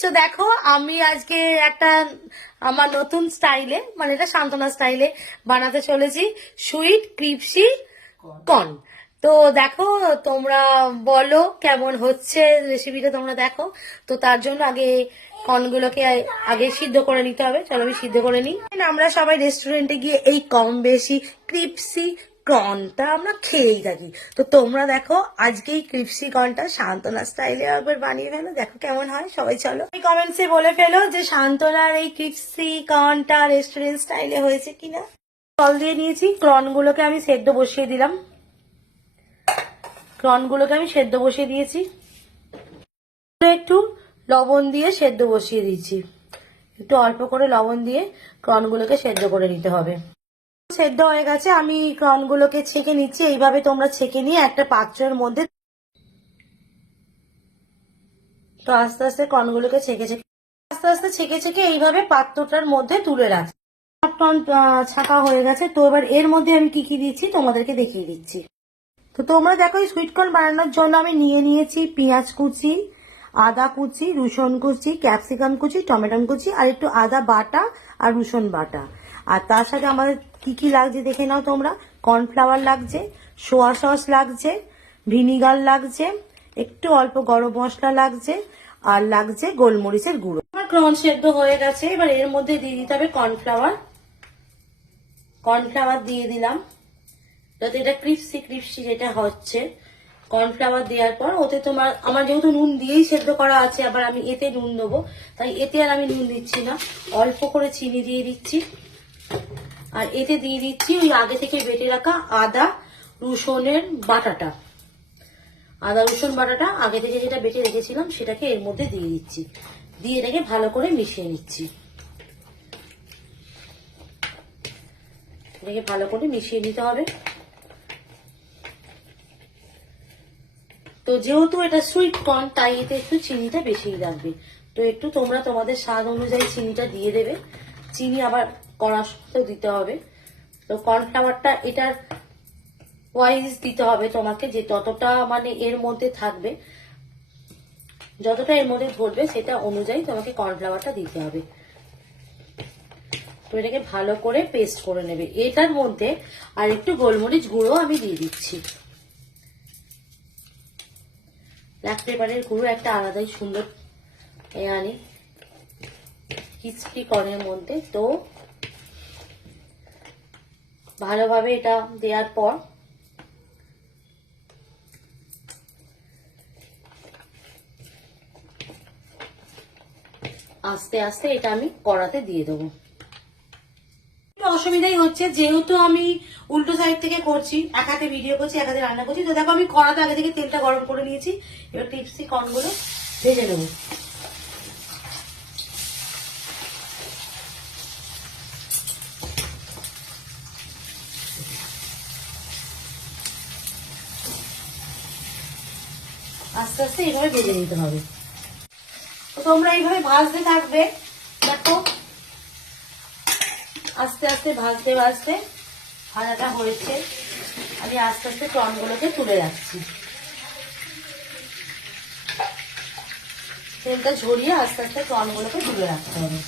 তো দেখো আমি আজকে একটা আমার নতুন স্টাইলে মানে এটা সান্তনা স্টাইলে বানাতে চলেছি সুইট ক্রিপসি কর্ন। তো দেখো তোমরা বলো কেমন হচ্ছে রেসিপিটা, তোমরা দেখো। তো তার জন্য আগে কর্নগুলোকে আগে সিদ্ধ করে নিতে হবে। চলো আমি সিদ্ধ করে নিই। আমরা সবাই রেস্টুরেন্টে গিয়ে এই কম বেশি ক্রিপসি কর্নটা আমরা খেয়েই থাকি। তো তোমরা দেখো আজকে এই ক্রিপসি কর্নটা সান্তনা স্টাইলে একবার বানিয়ে ফেলো, দেখো কেমন হয়। সবাই চলো কমেন্টসে বলে ফেলো যে সান্তনার এই ক্রিপসি কর্নটা রেস্টুরেন্ট স্টাইলে হয়েছে কিনা। জল দিয়ে নিয়েছি, কর্নগুলোকে আমি সেদ্ধ বসিয়ে দিলাম। কর্নগুলোকে আমি সেদ্ধ বসিয়ে দিয়েছি, একটু লবণ দিয়ে সেদ্ধ বসিয়ে দিচ্ছি। একটু অল্প করে লবণ দিয়ে কর্নগুলোকে সেদ্ধ করে নিতে হবে। সেদ্ধ হয়ে গেছে, আমি কর্নগুলোকে ছেঁকে নিচ্ছি। এইভাবে তোমরা ছেঁকে নিয়ে একটা পাত্রের মধ্যে, তো আস্তে আস্তে কর্নগুলোকে ছেঁকে ছেঁকে এইভাবে পাত্রটার মধ্যে তুলে রাখছি। কর্ন ছাঁকা হয়ে গেছে। তো এবার এর মধ্যে আমি কি কি দিচ্ছি তোমাদেরকে দেখিয়ে দিচ্ছি। তো তোমরা দেখো এই সুইট কর্ন বানানোর জন্য আমি নিয়ে নিয়েছি পেঁয়াজ কুচি, আদা কুচি, রসুন কুচি, ক্যাপসিকাম কুচি, টমেটো কুচি, আর একটু আদা বাটা আর রসুন বাটা। আর তার সাথে আমাদের কি কি লাগছে দেখে নাও তোমরা। কর্নফ্লাওয়ার লাগছে, সোয়া সস লাগছে, ভিনিগার লাগছে, একটু অল্প গরম মশলা লাগছে, আর লাগছে গোলমরিচের গুঁড়ো। আমার কর্ন সেদ্ধ হয়ে গেছে। এবার এর মধ্যে দিয়ে দিতে হবে কর্নফ্লাওয়ার। কর্নফ্লাওয়ার দিয়ে দিলাম যাতে এটা ক্রিপসি যেটা হচ্ছে। কর্নফ্লাওয়ার দেওয়ার পর ওতে তোমার আমার যেহেতু নুন দিয়েই সেদ্ধ করা আছে, আবার আমি এতে নুন দেবো, তাই এতে আর আমি নুন দিচ্ছি না। অল্প করে চিনি দিয়ে দিচ্ছি, আর এতে দিয়ে দিচ্ছি ওই আগে থেকে বেটে রাখা আদা রসুনের বাটাটা। আদা রসুন বাটাটা আগে থেকে যেটা বেটে রেখেছিলাম সেটাকে এর মধ্যে দিয়ে দিচ্ছি। দিয়ে এটাকে ভালো করে মিশিয়ে নিচ্ছি। এটাকে ভালো করে মিশিয়ে নিতে হবে। তো যেহেতু এটা সুইট কর্ন তাই এতে একটু চিনিটা বেশি লাগবে। তো একটু তোমরা তোমাদের স্বাদ অনুযায়ী চিনিটা দিয়ে দেবে। চিনি আবার কড়ার সাথে দিতে হবে। তো কর্নফ্লাওয়ারটা এটার ওয়াইজ দিতে হবে তোমাকে, যে ততটা মানে এর মধ্যে থাকবে, যতটা এর মধ্যে ধরবে সেটা অনুযায়ী তোমাকে কর্নফ্লাওয়ারটা দিতে হবে। তো এটাকে ভালো করে পেস্ট করে নেবে। এটার মধ্যে আর একটু গোলমরিচ গুঁড়ো আমি দিয়ে দিচ্ছি। ব্ল্যাক পেপারের গুঁড়ো একটা আলাদাই সুন্দর আনি ক্রিসপি কর্নের মধ্যে। তো ভালোভাবে এটা দেওয়ার পর আস্তে আস্তে এটা আমি কড়াতে দিয়ে দেবো। অসুবিধাই হচ্ছে যেহেতু আমি উল্টো সাইড থেকে করছি, এক হাতে ভিডিও করছি এক হাতে রান্না করছি। তো দেখো আমি কড়াতে আগে থেকে তেলটা গরম করে নিয়েছি। এবার ক্রিপসি কর্নগুলো ভেজে নেবো। আস্তে আস্তে এইভাবে ভেজে নিতে হবে। তো তোমরা এইভাবে ভাজতে থাকবে। দেখো আস্তে আস্তে ভাজতে ভাজতে ভাজাটা হয়েছে। আমি আস্তে আস্তে কর্নগুলোকে তুলে রাখছি। তেলটা ঝরিয়ে আস্তে আস্তে কর্নগুলোকে তুলে রাখতে হবে।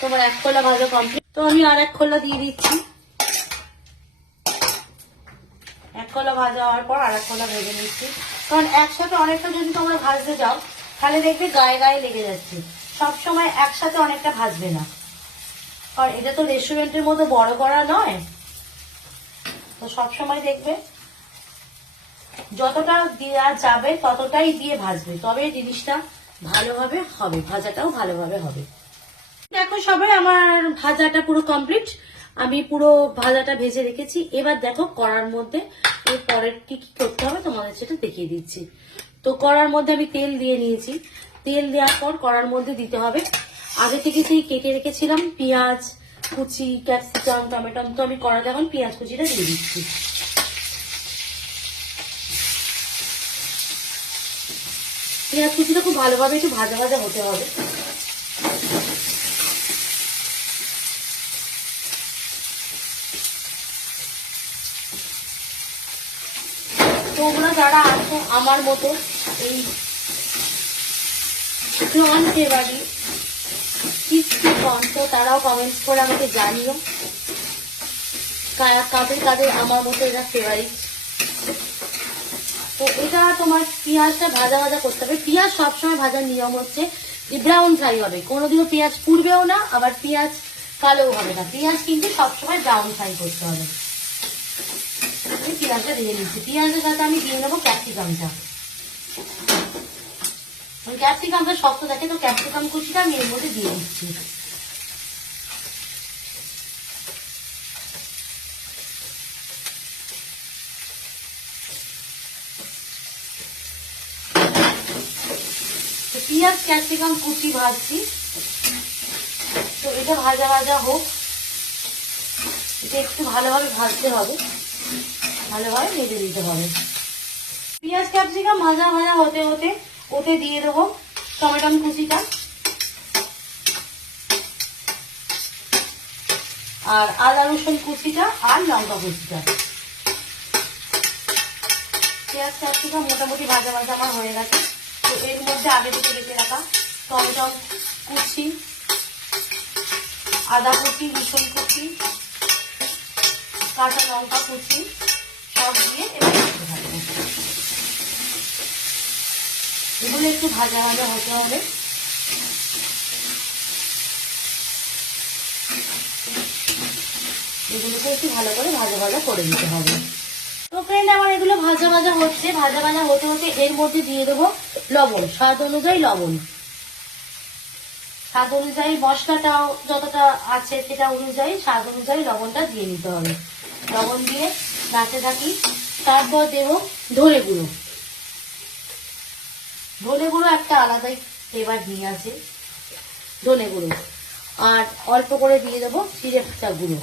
তোমার এক খোলা ভাজা কমপ্লিট। তো আমি আর এক খোলা দিয়ে দিচ্ছি। এক খোলা ভাজা হওয়ার পর আর এক খোলা ভেজে নিচ্ছি। কারণ একসাথে অনেকটা যদি তোমরা ভাজতে যাও তাহলে দেখবে গায়ে গায়ে লেগে যাচ্ছে। সবসময় একসাথে অনেকটা ভাজবে না, কারণ এটা তো রেস্টুরেন্টের মতো বড় করা নয়। তো সবসময় দেখবে যতটা দেওয়া যাবে ততটাই দিয়ে ভাজবে, তবে জিনিসটা ভালোভাবে হবে, ভাজাটাও ভালোভাবে হবে। দেখো সবাই আমার ভাজাটা পুরো কমপ্লিট। আমি পুরো ভাজাটা ভেজে রেখেছি। এবার দেখো কড়ার মধ্যে এর পরের কি কি করতে হবে তোমাদের সেটা দেখিয়ে দিচ্ছি। তো কড়ার মধ্যে আমি তেল দিয়ে নিয়েছি। তেল দেওয়ার পর কড়ার মধ্যে দিতে হবে আগে থেকে সেই কেটে রেখেছিলাম পেঁয়াজ কুচি, ক্যাপসিকাম, টমেটো। তো আমি কড়াতে এখন পেঁয়াজ কুচিটা দিয়ে দিচ্ছি। পেঁয়াজ কুচিটা খুব ভালোভাবে একটু ভাজা ভাজা হতে হবে। তোমরা যারা আছো আমার মতো এই প্রন ফেভারিট ক্রিস্পি কর্ন, তো তারাও কমেন্টস করে আমাকে জানিও কাদের কাদের আমার মতো এটা ফেভারিট। তো এটা তোমার পেঁয়াজটা ভাজা ভাজা করতে হবে। পেঁয়াজ সবসময় ভাজার নিয়ম হচ্ছে যে ব্রাউন ফ্রাই হবে, কোনোদিনও পেঁয়াজ পুড়বেও না, আবার পেঁয়াজ কালোও হবে না। পেঁয়াজ কিন্তু সবসময় ব্রাউন ফ্রাই করতে হবে। আমি পেঁয়াজটা দিয়ে নিচ্ছি। পেঁয়াজের সাথে আমি দিয়ে নেবো ক্যাপসিকামটা। ক্যাপসিকামটা শক্ত থাকে, তো ক্যাপসিকাম কুচিটা আমি এর মধ্যে দিয়ে দিচ্ছি। পেঁয়াজ ক্যাপসিকাম কুচি ভাজছি, তো এটা ভাজা ভাজা হোক। এটা একটু ভালোভাবে ভাজতে হবে, ভালোভাবে ভেজে দিতে হবে। পেঁয়াজ ক্যাপসিকাম ভাজা ভাজা হতে হতে ওতে দিয়ে দেবো টমেটো কুচিটা আর আদা রসুন কুচিটা আর লঙ্কা কুচিটা। পেঁয়াজ ক্যাপসিকাম মোটামুটি ভাজা ভাজা আমার হয়ে গেছে। তো এর মধ্যে আগে থেকে বেঁচে রাখা টমেটো কুচি, আদা কুচি, রসুন কুচি, কাঁচা লঙ্কা কুচি সব দিয়ে এবার করতে থাকবো। এগুলো একটু ভাজা ভাজা হতে হবে। এগুলোকে একটু ভালো করে ভাজা ভাজা করে দিতে হবে। তো ফ্রেন্ড আমার এগুলো ভাজা ভাজা হচ্ছে, ভাজা ভাজা হতে হতে এর মধ্যে দিয়ে দেবো লবণ, স্বাদ অনুযায়ী লবণ। স্বাদ অনুযায়ী মশলাটাও যতটা আছে সেটা অনুযায়ী স্বাদ অনুযায়ী লবণটা দিয়ে নিতে হবে। লবণ দিয়ে নাড়তে থাকি। তারপর দেবো ধনে গুঁড়ো। ধনে গুঁড়ো একটা আলাদাই ফ্লেভার নিয়ে আসে ধনে গুঁড়ো। আর অল্প করে দিয়ে দেবো জিরে ভাজা গুঁড়ো।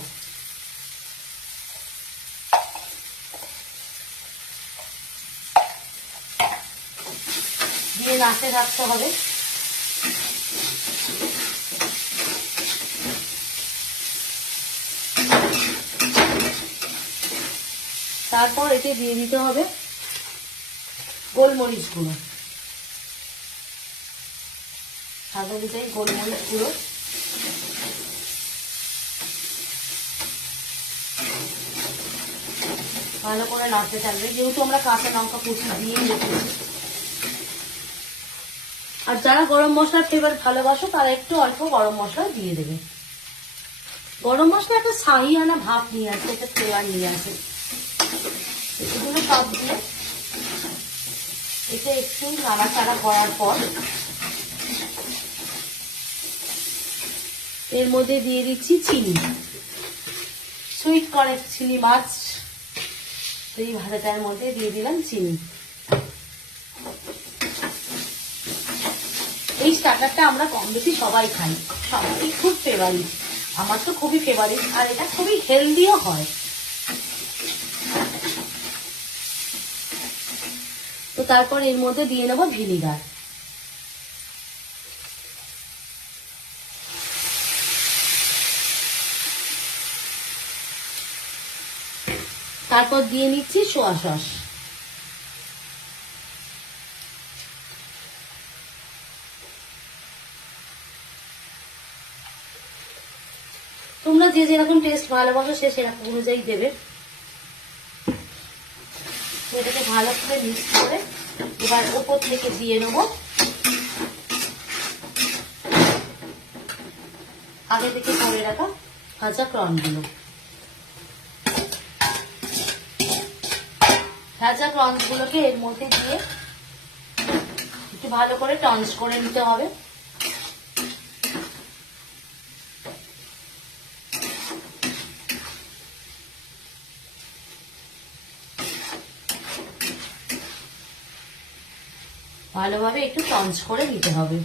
দিয়ে নাড়তে থাকতে হবে। তারপর এতে দিয়ে দিতে হবে গোলমরিচ গুঁড়ো, স্বাদ অনুযায়ী গোলমরিচ গুঁড়ো। ভালো করে নাড়তে থাকবে, যেহেতু আমরা কাঁচা লঙ্কা কুচি দিয়ে রেখেছি। আর যারা গরম মশলার ফ্লেভার ভালোবাসো তারা একটু অল্প গরম মশলা দিয়ে দেবে। গরম মশলা একটা শাহিয়ানা ভাব নিয়ে আসে, একটা ফ্লেভার নিয়ে আসে। এগুলো সব দিয়ে এটা একটু নাড়াচাড়া করার পর এর মধ্যে দিয়ে দিচ্ছি চিনি, সুইট কর্ন চিলি মাছ। এই ভাজাটার মধ্যে দিয়ে দিলাম চিনি। এই স্টার্টারটা আমরা কম বেশি সবাই খাই, সবাই খুব ফেভারিট। আমার তো খুবই ফেভারিট, আর এটা খুবই হেলদিও হয়। তো তারপর এর মধ্যে দিয়ে নেবো ভিনিগার। তারপর দিয়ে নিচ্ছি সোয়া সস। তোমরা যে যেরকম টেস্ট ভালোবাসো সে সেরকম অনুযায়ী দেবে। এটাকে ভালো করে মিক্স করে এবার উপর থেকে দিয়ে নেবো আগে থেকে করে রাখা ভাজা প্রনগুলো। ভাজা প্রনগুলোকে এর মধ্যে দিয়ে একটু ভালো করে টন্স করে নিতে হবে। ভালোভাবে একটু টন্স করে নিতে হবে।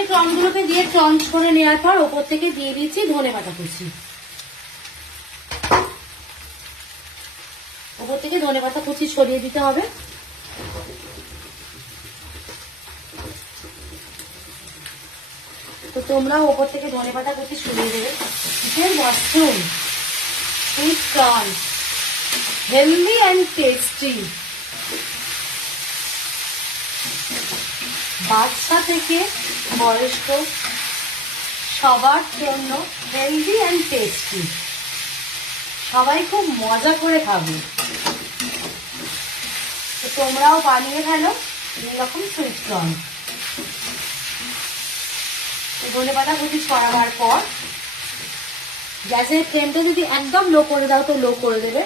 এই প্রনগুলোকে দিয়ে টন্স করে নেওয়ার পর ওপর থেকে দিয়ে দিচ্ছি ধনেপাতা কুচি। ওপর থেকে ধনেপাতা কুচি ছড়িয়ে দিতে হবে। তো তোমরাও ওপর থেকে ধনেপাতা কুচি ছড়িয়ে দেবে। Chicken mushroom sweet corn healthy and tasty, বাচ্চা থেকে বয়স্ক সবার জন্য হেলদি অ্যান্ড টেস্টি, সবাই খুব মজা করে খাবে। তো তোমরাও বানিয়ে ফেলো এইরকম সুইট কর্ন। ধনেপাতা কুচি ছড়াবার পর গ্যাসের ফ্লেমটা যদি একদম লো করে দাও তো লো করে দেবে,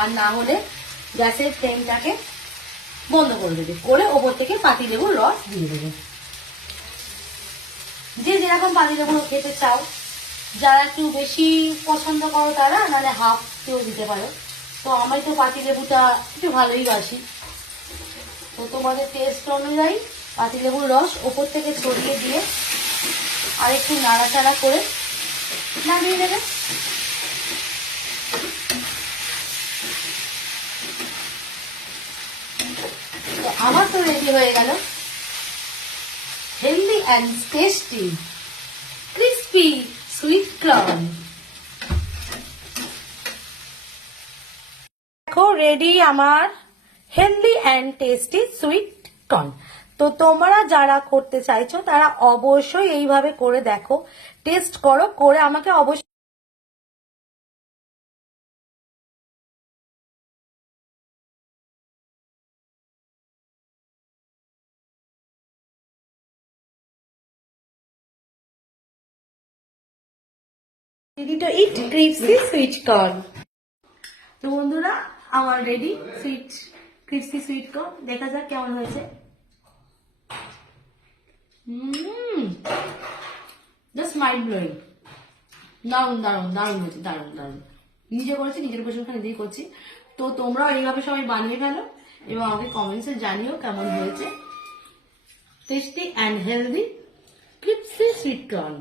আর না হলে গ্যাসের ফ্লেমটাকে বন্ধ করে দেবে, করে ওপর থেকে পাতিলেবুর রস দিয়ে দেবে। যে যেরকম পাতিলেবু খেতে চাও, যারা একটু বেশি পছন্দ করো তারা, নাহলে হাফ কেউ দিতে পারো। তো আমি তো পাতিলেবুটা একটু ভালোই বাসি, তো তোমাদের টেস্ট অনুযায়ী পাতিলেবুর রস ওপর থেকে ছড়িয়ে দিয়ে আর একটু নাড়াচাড়া করে নামিয়ে দেবে। তো আমার তো রেডি হয়ে গেল healthy and tasty crispy sweet corn. দেখো রেডি আমার healthy and tasty sweet corn. তো তোমরা যারা করতে চাইছো তারা অবশ্যই এইভাবে করে দেখো, টেস্ট করো, করে আমাকে অবশ্যই ready to eat crispy sweet corn। তো বন্ধুরা আমার ready sweet crispy sweet corn, দেখা যাক কেমন হয়েছে। জাস্ট মাইন্ড ব্লোয়িং, দারুন দারুন দারুন হয়েছে, দারুন দারুন। নিজে করেছি, নিজের প্রশংসা নিজেই করছি। তো তোমরাও এইভাবে সবাই বানিয়ে ফেলো এবং আমাকে কমেন্টসে জানিও কেমন হয়েছে tasty and healthy crispy sweet corn.